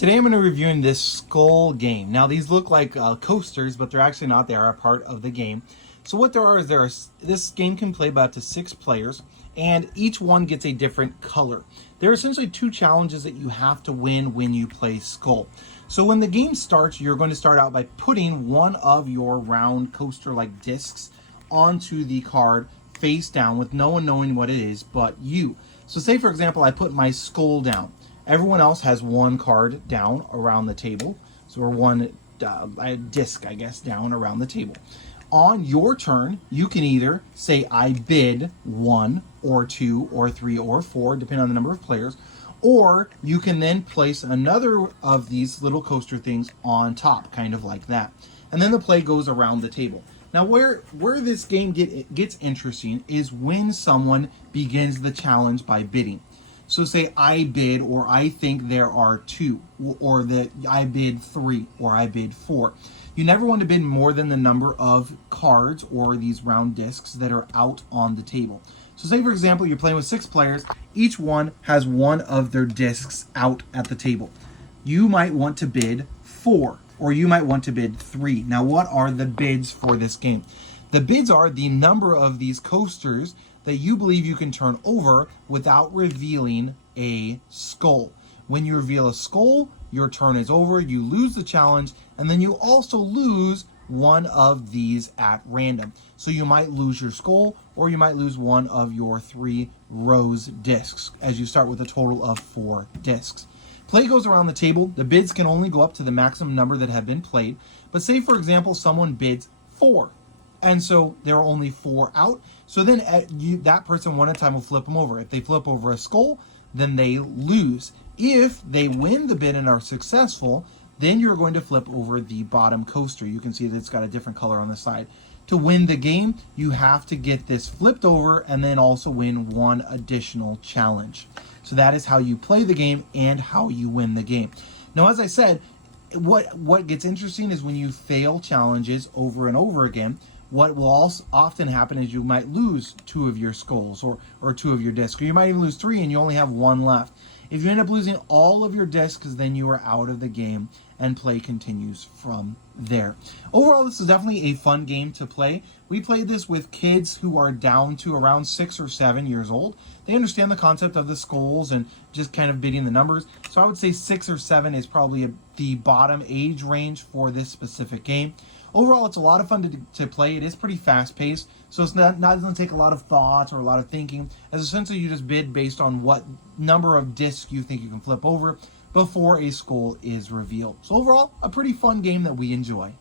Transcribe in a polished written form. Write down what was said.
Today I'm going to be reviewing this skull game. Now these look like coasters, but they're actually not. They are a part of the game. So what there are is this game can play by up to 6 players, and each one gets a different color. There are essentially 2 challenges that you have to win when you play Skull. So when the game starts, you're going to start out by putting one of your round coaster-like discs onto the card face down with no one knowing what it is but you. So say for example I put my skull down. Everyone else has one card down around the table. So or one disc, I guess, down around the table. On your turn, you can either say I bid 1 or 2 or 3 or 4, depending on the number of players, or you can then place another of these little coaster things on top, kind of like that. And then the play goes around the table. Now where this game gets interesting is when someone begins the challenge by bidding. So say I bid, or I think there are 2, or that I bid 3, or I bid 4. You never want to bid more than the number of cards or these round discs that are out on the table. So say for example you're playing with 6 players, each one has one of their discs out at the table. You might want to bid 4, or you might want to bid 3. Now what are the bids for this game? The bids are the number of these coasters that you believe you can turn over without revealing a skull. When you reveal a skull, your turn is over, you lose the challenge, and then you also lose one of these at random. So you might lose your skull, or you might lose one of your 3 rose discs, as you start with a total of 4 discs. Play goes around the table. The bids can only go up to the maximum number that have been played. But say for example someone bids 4. And so there are only 4 out. So then that person one at a time will flip them over. If they flip over a skull, then they lose. If they win the bid and are successful, then you're going to flip over the bottom coaster. You can see that it's got a different color on the side. To win the game, you have to get this flipped over and then also win one additional challenge. So that is how you play the game and how you win the game. Now, as I said, what gets interesting is when you fail challenges over and over again. What will also often happen is you might lose 2 of your skulls or 2 of your discs, or you might even lose 3 and you only have 1 left. If you end up losing all of your discs, then you are out of the game and play continues from there. Overall, this is definitely a fun game to play. We played this with kids who are down to around 6 or 7 years old. They understand the concept of the skulls and just kind of bidding the numbers. So I would say 6 or 7 is probably the bottom age range for this specific game. Overall, it's a lot of fun to play. It is pretty fast-paced, so it's not doesn't take a lot of thought or a lot of thinking. As essentially you just bid based on what number of discs you think you can flip over before a skull is revealed. So overall, a pretty fun game that we enjoy.